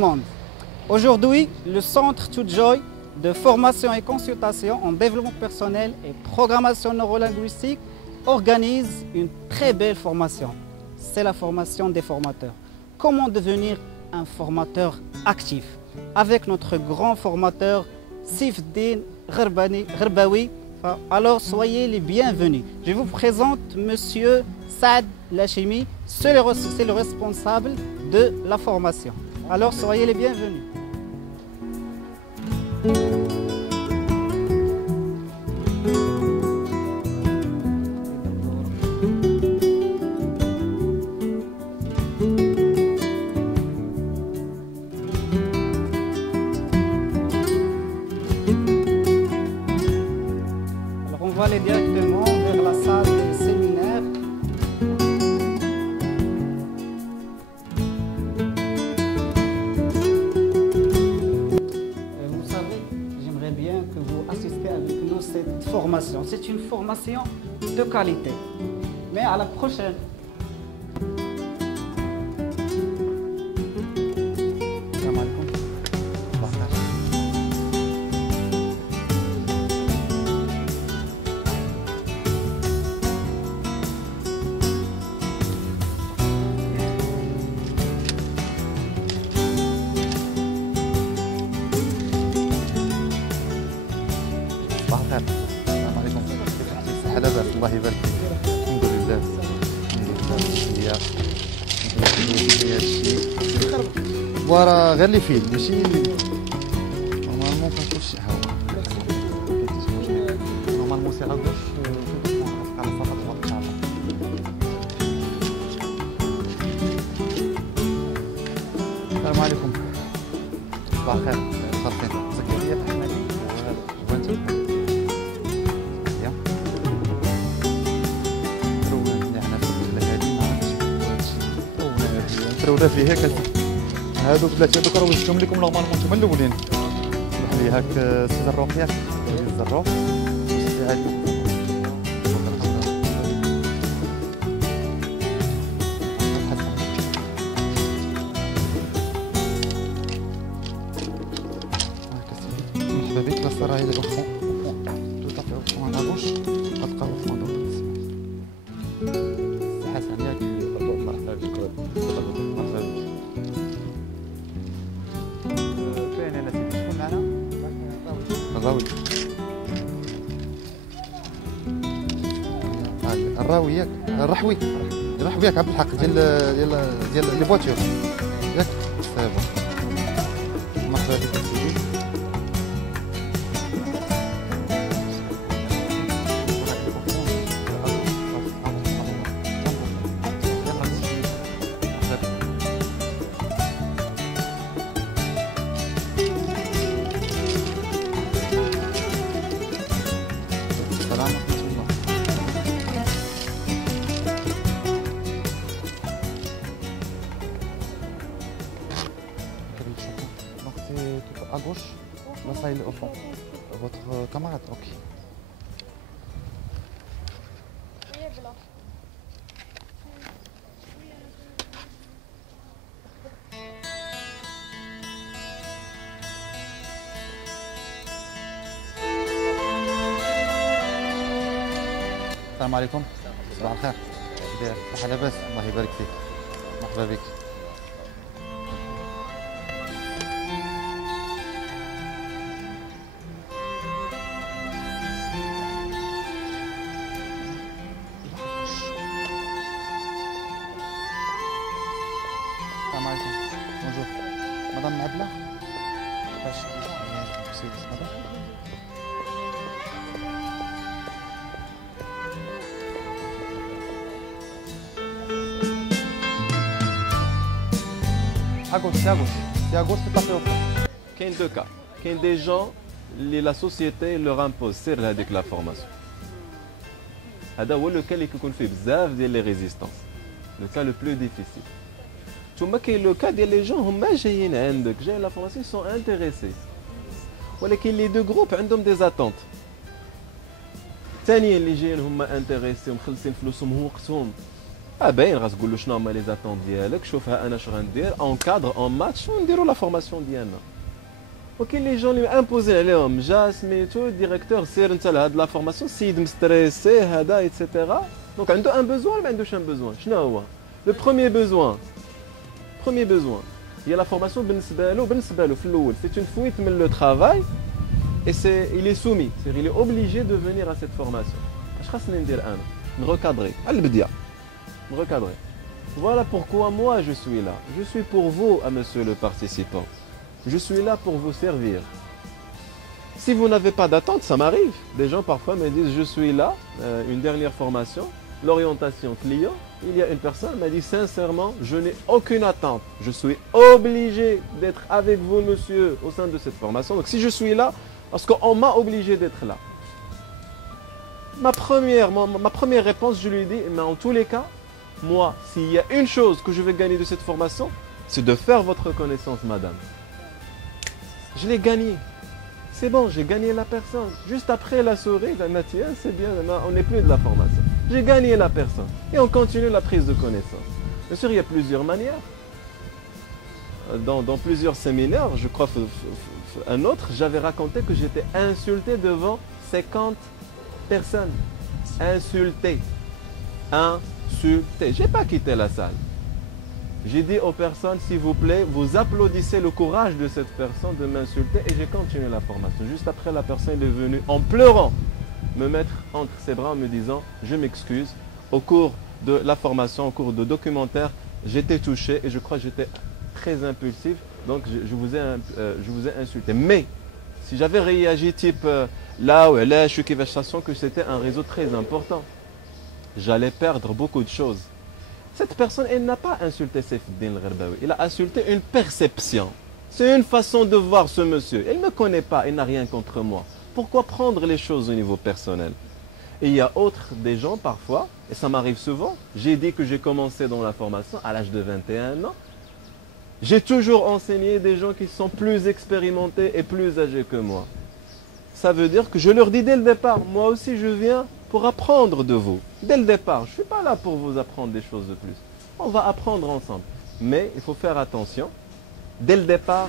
monde. Aujourd'hui, le centre ToJoy de formation et consultation en développement personnel et programmation neurolinguistique organise une très belle formation. C'est la formation des formateurs. Comment devenir un formateur actif avec notre grand formateur Sifdin Gherbaoui. Alors soyez les bienvenus. Je vous présente Monsieur Saad Lachimi, c'est le responsable de la formation. Alors soyez les bienvenus. Alors on va aller directement vers la salle des séminaires. Vous savez, j'aimerais bien que vous assistiez avec nous à cette formation. C'est une formation de qualité. Mais à la prochaine. صباح الخير. السلام عليكم. كيف حالك؟ الصحة لاباس الله يبارك فيك. الحمد لله. هي هادشي. وراه غير لي فيه ماشي نورمالمون كنشوف شي حاجة. نورمالمون سي غوش على صفحة الوقت إن شاء الله. السلام عليكم. صباح الخير. صافي. زكريا الأحمدي. وانتو؟ ترونا فيه هكا هادوك ثلاثه هادوك راه وجدتهم لكم نورمالمون نتوما الاولين بحال هاك سي الزروق ياك الزروق سي عادي مرحبا بك لا صراحه الى الفون تو تافي فون على غوش غتلقاو فون دوت حسن ياك مرحبا بك فين انا سيدي شكون معنا؟ الراوي الراوي ياك الرحوي الرحوي ياك عبد الحق ديال لي فواتور ياك سي بون مرحبا بك سيدي à gauche, là ça il est au fond. Votre camarade, ok. السلام عليكم. صباح الخير. كيداير؟ صحة لاباس؟ الله يبارك فيك. مرحبا بك. السلام عليكم. بونجور. مدام عبلة. باش مدام. À gauche, c'est à gauche. C'est à gauche, tout à fait au fond. كاين دو كا كاين دي جون اللي لا سوسيتي لور امبوز سير هذيك لا فورماسيون هذا هو لو كا اللي كيكون فيه بزاف ديال لي ريزيستانس لو كا لو بلو ديفيسيل ثم كاين لو كا ديال لي جون هما جايين عندك جاي لا فورماسيون سون انتريسي ولكن لي دو جروب عندهم دي زاتونت الثانيين اللي جايين هما انتريسي ومخلصين فلوسهم ووقتهم باين غاس تقول له شنو هما لي زاتون ديالك شوفها انا اش غندير اون كادر اون ماتش ونديروا لا فورماسيون ديالنا. وكاين لي جون اللي امبوزي عليهم جا سميتو ديريكتور سير انت لهاد لا فورماسيون السيد مستريسي هذا ايتترا دونك عنده ان بوزوان ما عندوش ان بوزوان. شنو هو لو بروميير بوزوان هي لا فورماسيون بالنسبه له في الاول سي اون فويت من لو ترافاي et il est soumis, c'est-à-dire il est obligé de venir à cette formation. اش خاصني ندير انا نغوكادري على البدايه نغوكادري. Voilà pourquoi moi je suis là. Je suis pour vous, monsieur le participant. Je suis là pour vous servir. Si vous n'avez pas d'attente, ça m'arrive. Des gens parfois me disent je suis là, une dernière formation, l'orientation client. Il y a une personne qui m'a dit sincèrement, je n'ai aucune attente. Je suis obligé d'être avec vous, monsieur, au sein de cette formation. Donc si je suis là, parce qu'on m'a obligé d'être là. Ma première réponse, je lui dis, mais en tous les cas, moi, s'il y a une chose que je vais gagner de cette formation, c'est de faire votre connaissance, madame. Je l'ai gagné. C'est bon, j'ai gagné la personne. Juste après la soirée, tiens, c'est bien, on n'est plus de la formation. J'ai gagné la personne. Et on continue la prise de connaissance. Bien sûr, il y a plusieurs manières. Dans plusieurs séminaires, je crois un autre, j'avais raconté que j'étais insulté devant 50 personnes. Insulté. J'ai pas quitté la salle. J'ai dit aux personnes, s'il vous plaît, vous applaudissez le courage de cette personne de m'insulter et j'ai continué la formation. Juste après, la personne est venue en pleurant me mettre entre ses bras en me disant, je m'excuse. Au cours de la formation, au cours de documentaire, j'étais touché et je crois que j'étais très impulsif. Donc, je vous ai insulté. Mais, si j'avais réagi type là ou là, je suis sensation que c'était un réseau très important. J'allais perdre beaucoup de choses. Cette personne, elle n'a pas insulté Saifeddine Gherbaoui. Il a insulté une perception. C'est une façon de voir ce monsieur. Il ne me connaît pas, il n'a rien contre moi. Pourquoi prendre les choses au niveau personnel? Et il y a des gens parfois, et ça m'arrive souvent, j'ai dit que j'ai commencé dans la formation à l'âge de 21 ans. J'ai toujours enseigné des gens qui sont plus expérimentés et plus âgés que moi. Ça veut dire que je leur dis dès le départ, moi aussi je viens pour apprendre de vous. Dès le départ, je ne suis pas là pour vous apprendre des choses de plus. On va apprendre ensemble. Mais il faut faire attention. Dès le départ,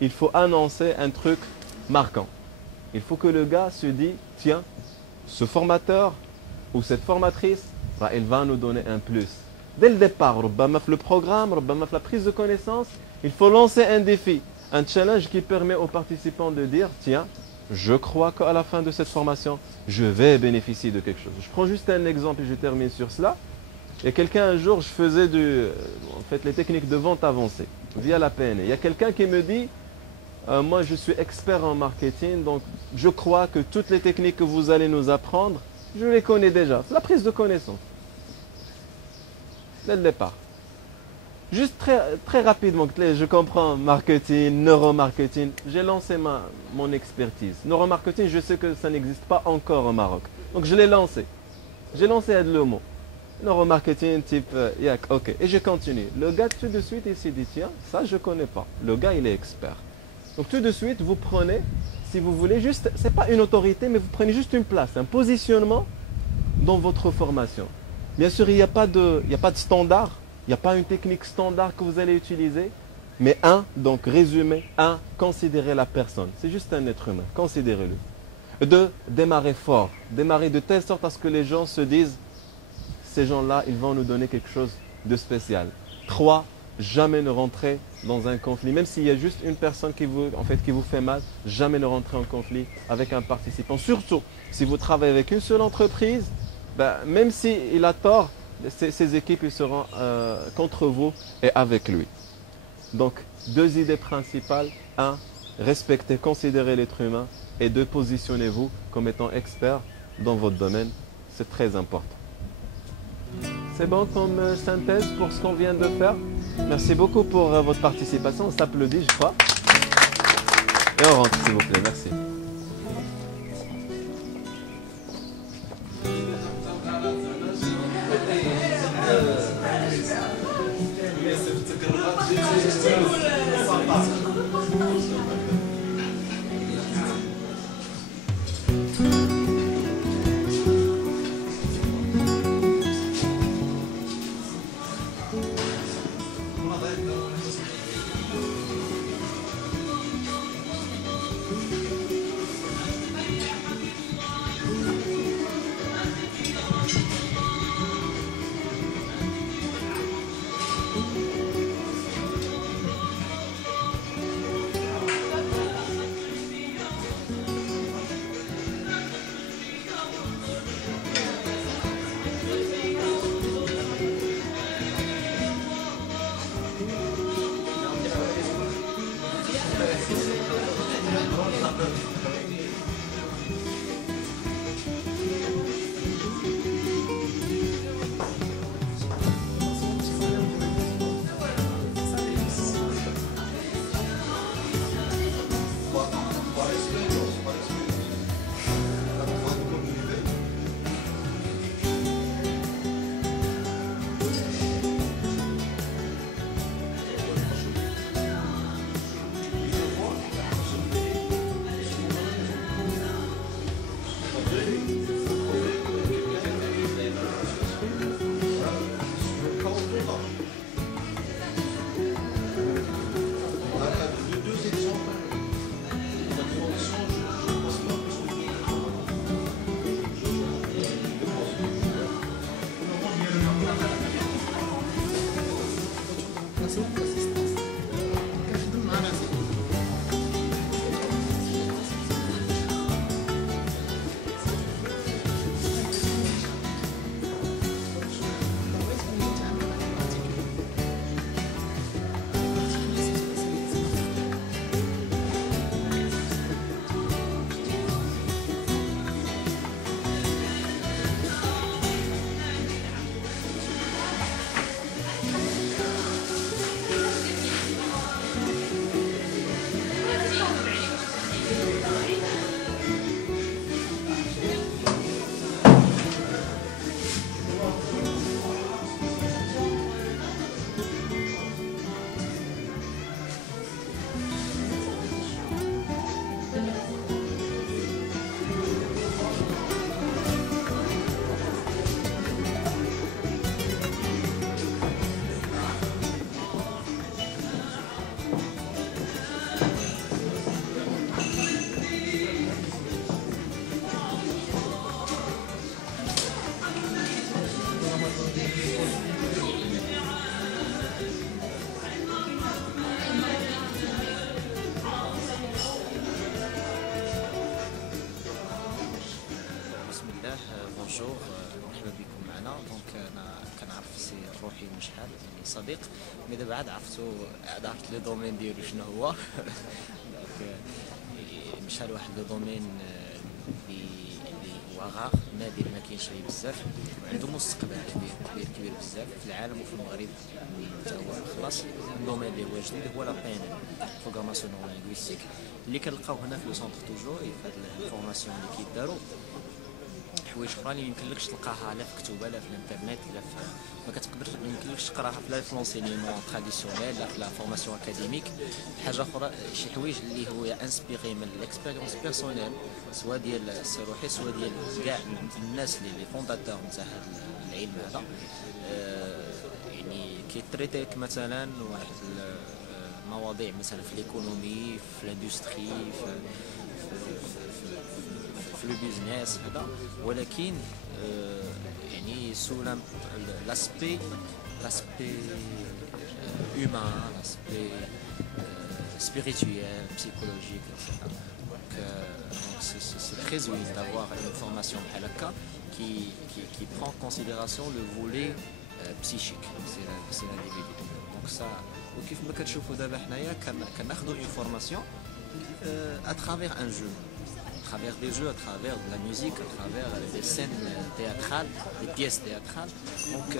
il faut annoncer un truc marquant. Il faut que le gars se dise, tiens, ce formateur ou cette formatrice, il va nous donner un plus. Dès le départ, le programme, la prise de connaissance, il faut lancer un défi, un challenge qui permet aux participants de dire, tiens, je crois qu'à la fin de cette formation, je vais bénéficier de quelque chose. Je prends juste un exemple et je termine sur cela. Il y a quelqu'un un jour, je faisais les techniques de vente avancée via la PNE. Il y a quelqu'un qui me dit, moi je suis expert en marketing, donc je crois que toutes les techniques que vous allez nous apprendre, je les connais déjà. C'est la prise de connaissance. Dès le départ. Juste très rapidement, je comprends marketing, neuromarketing. J'ai lancé mon expertise. Neuromarketing, je sais que ça n'existe pas encore au Maroc. Donc je l'ai lancé. J'ai lancé le mot. Neuromarketing type yak, ok. Et j'ai continué. Le gars tout de suite il s'est dit, tiens, ça je ne connais pas. Le gars il est expert. Donc tout de suite vous prenez, si vous voulez, juste, ce n'est pas une autorité, mais vous prenez juste une place, un positionnement dans votre formation. Bien sûr, il n'y a pas de standard. Il n'y a pas une technique standard que vous allez utiliser, mais donc résumé, considérez la personne. C'est juste un être humain, considérez-le. 2, démarrer fort, démarrer de telle sorte à ce que les gens se disent, ces gens-là, ils vont nous donner quelque chose de spécial. 3, jamais ne rentrer dans un conflit, même s'il y a juste une personne qui vous fait mal, jamais ne rentrer en conflit avec un participant. Surtout, si vous travaillez avec une seule entreprise, même s'il a tort, ces équipes ils seront contre vous et avec lui. Donc, 2 idées principales. 1, respectez, considérez l'être humain. Et 2, positionnez-vous comme étant expert dans votre domaine. C'est très important. C'est bon comme synthèse pour ce qu'on vient de faire. Merci beaucoup pour votre participation. On s'applaudit, je crois. Et on rentre, s'il vous plaît. Merci. بونجور مرحبا بكم معنا. دونك انا كنعرف سي روحي من شحال يعني صديق، مي دابا عاد عرفت لو دومين ديالو شنو هو. دونك مشى لواحد لو دومين اللي هو غار نادر، ما كاينش فيه بزاف، وعنده مستقبل كبير بزاف في العالم وفي المغرب حتى هو. خلاص الدومين اللي هو جديد هو لا بي ان ال بروغراماسيون نورو لينغويستيك اللي كنلقاو هنا في لو سونتر توجور. في هاد الفورماسيون اللي كيداروا حوايج اخرى اللي يمكنلكش تلقاها لا في كتوبه لا في الانترنت لا في ما كتقدرش يمكنلكش تقراها لا في لونسينيمون تراديسيونيل لا في لا فورماسيون اكاديميك. حاجه اخرى شي حوايج اللي هو انسبيري من الاكسبيريونس بيرسونيل سواء ديال السي روحي سواء ديال كاع الناس اللي فونداتور نتاع هذا العلم هذا. يعني كيتريتيك مثلا واحد المواضيع مثلا في ليكونومي في الاندستري في لو بيزنس هذا، ولكن يعني سو لاسبي humain, l'aspect spirituel, psychologique, etc. Donc c'est très utile d'avoir une formation Halakha qui prend en considération le volet psychique c'est l'individu. Donc ça, وكيف ما كتشوفوا دابا حنايا كناخذوا une formation à travers un jeu, à travers des jeux, à travers de la musique, à travers des scènes théâtrales, des pièces théâtrales. Donc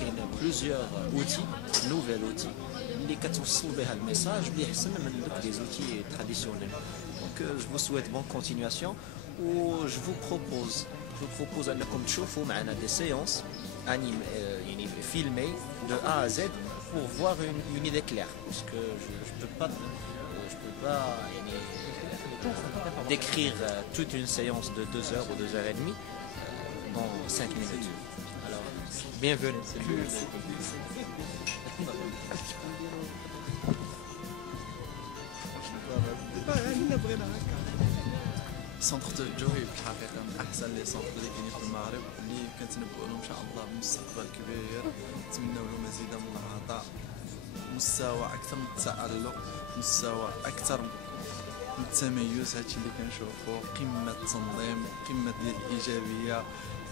il y a plusieurs outils, nouveaux outils اللي كتوصل بها الميساج اللي احسن من دوك لي زوتي traditionnels. Donc je vous souhaite bonne continuation ou je vous propose انكم تشوفوا معنا des séances animées يعني filmées de A à Z pour voir une idée claire, parce que je peux pas يعني décrire toute une séance de 2 heures ou 2 heures et demie dans 5 minutes. Alors, bienvenue. سونتر توجهي بالحقيقه من احسن لي سونتر اللي كاينين في المغرب، اللي كنتنبؤوا لهم ان شاء الله بمستقبل كبير. نتمنوا لهم مزيدا من العطاء، مستوى اكثر من التالق، مستوى اكثر من التميز. هادشي اللي كنشوفوا قمه التنظيم، قمه ديال الايجابيه،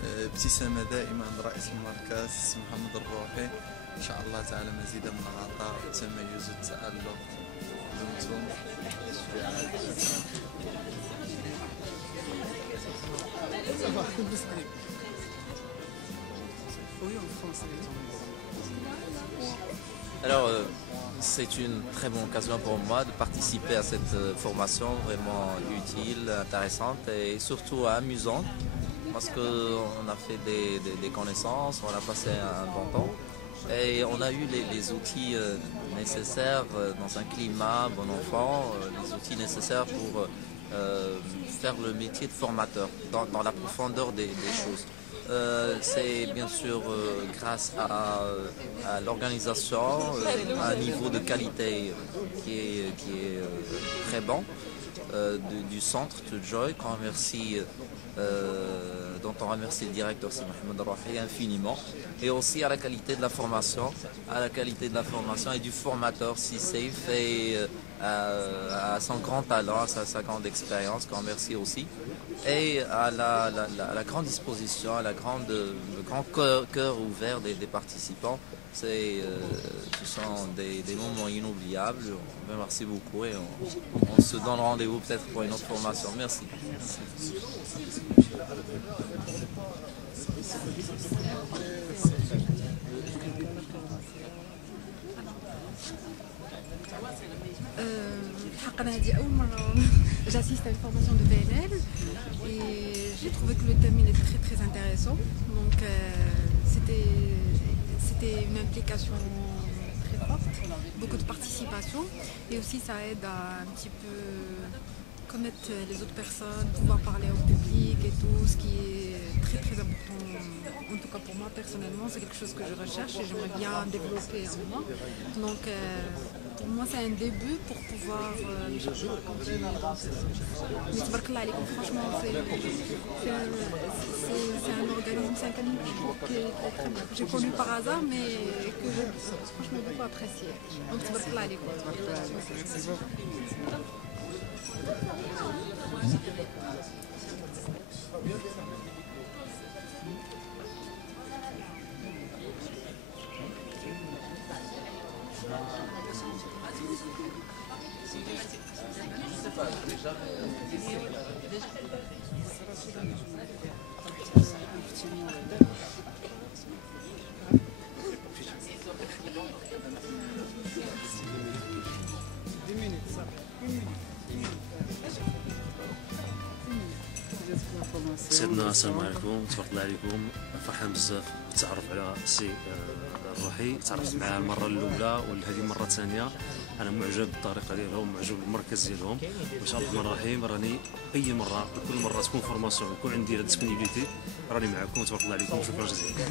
ابتسامه دائمه عند رئيس المركز محمد الروحي. ان شاء الله تعالى مزيدا من العطاء والتميز والتالق. دمتم Alors, c'est une très bonne occasion pour moi de participer à cette formation vraiment utile, intéressante et surtout amusante, parce qu'on a fait des connaissances, on a passé un bon temps et on a eu les outils nécessaires dans un climat bon enfant, les outils nécessaires pour faire le métier de formateur dans la profondeur des choses. C'est bien sûr grâce à l'organisation, à un niveau de qualité qui est très bon du centre Toujoi, qu'on remercie, dont on remercie le directeur Mohamed Rafi infiniment, et aussi à la qualité de la formation, et du formateur Safe et à son grand talent, à sa grande expérience, qu'on remercie aussi, et à la grande disposition, à le grand cœur ouvert des participants. Ce sont des moments inoubliables. Merci beaucoup et on se donne rendez-vous peut-être pour une autre formation. Merci. أنا هذه أول مرة j'assiste à une formation de PNL et j'ai trouvé que le thème il est très très intéressant. Donc c'était une implication très forte, beaucoup de participation et aussi ça aide à un petit peu connaître les autres personnes, pouvoir parler au public et tout, ce qui est très très important. En tout cas pour moi personnellement, c'est quelque chose que je recherche et j'aimerais bien développer en moi. Donc pour moi c'est un début pour pouvoir continuer dans ce sens. Mais tabarkallah alaykoum, franchement c'est un organisme, c'est un cabinet qui est très bien, que j'ai connu par hasard mais que j'ai franchement beaucoup apprécié. Donc tabarkallah alaykoum. سيدنا السلام عليكم، تبارك الله عليكم. فرحان بزاف بالتعرف على السي الروحي. تعرفت معاه المره الاولى وهذه المره الثانيه. انا معجب بالطريقه ديالهم، معجب بالمركز ديالهم. وان شاء الله الرحمن الرحيم راني اي مره كل مره تكون فورماسيون يكون عندي لا ديسبونيبيليتي راني معكم. تبارك الله عليكم، شكرا جزيلا.